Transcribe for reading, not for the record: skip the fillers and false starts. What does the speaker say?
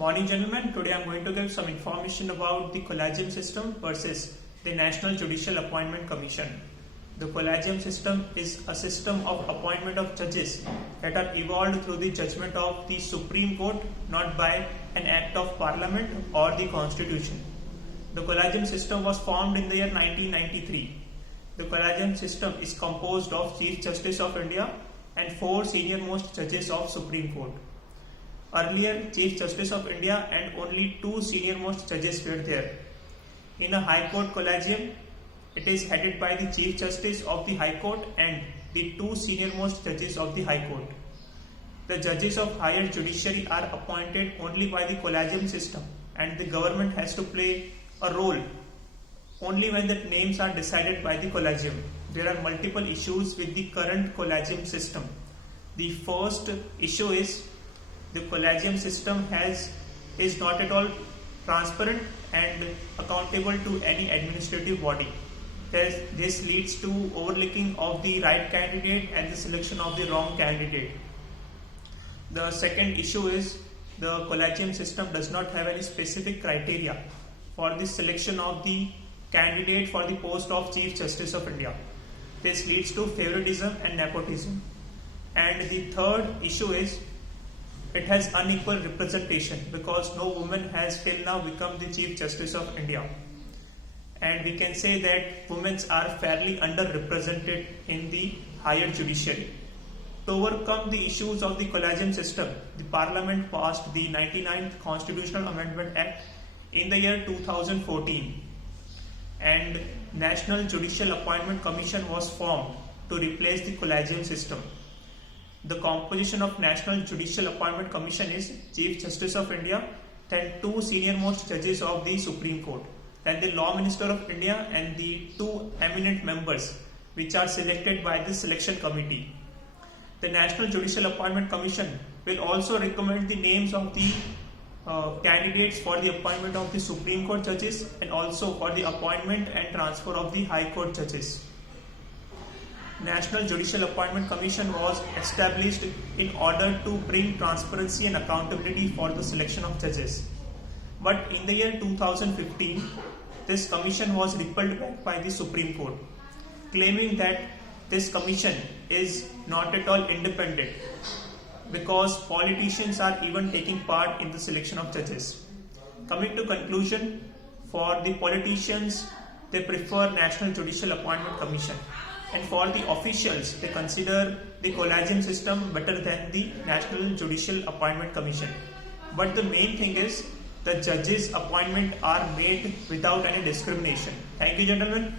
Morning gentlemen, today I am going to give some information about the collegium system versus the National Judicial Appointment Commission. The collegium system is a system of appointment of judges that are evolved through the judgment of the Supreme Court, not by an act of Parliament or the Constitution. The collegium system was formed in the year 1993. The collegium system is composed of Chief Justice of India and 4 senior most judges of Supreme Court. Earlier, Chief Justice of India and only 2 senior most judges were there. In a High Court collegium, it is headed by the Chief Justice of the High Court and the 2 senior most judges of the High Court. The judges of higher judiciary are appointed only by the collegium system, and the government has to play a role only when the names are decided by the collegium. There are multiple issues with the current collegium system. The first issue is the collegium system is not at all transparent and accountable to any administrative body. This leads to overlooking of the right candidate and the selection of the wrong candidate. The second issue is the collegium system does not have any specific criteria for the selection of the candidate for the post of Chief Justice of India. This leads to favoritism and nepotism. And the third issue is it has unequal representation because no woman has till now become the Chief Justice of India. And we can say that women are fairly underrepresented in the higher judiciary. To overcome the issues of the collegium system, the Parliament passed the 99th Constitutional Amendment Act in the year 2014, and National Judicial Appointment Commission was formed to replace the collegium system. The composition of National Judicial Appointment Commission is Chief Justice of India, then 2 senior most judges of the Supreme Court, then the Law Minister of India and the 2 eminent members which are selected by the selection committee. The National Judicial Appointment Commission will also recommend the names of the candidates for the appointment of the Supreme Court judges and also for the appointment and transfer of the High Court judges. National Judicial Appointment Commission was established in order to bring transparency and accountability for the selection of judges. But in the year 2015, this commission was repelled back by the Supreme Court, claiming that this commission is not at all independent because politicians are even taking part in the selection of judges. Coming to conclusion, for the politicians, they prefer National Judicial Appointment Commission, and for the officials, they consider the collegium system better than the National Judicial Appointment Commission. But the main thing is the judges' appointment are made without any discrimination. Thank you, gentlemen.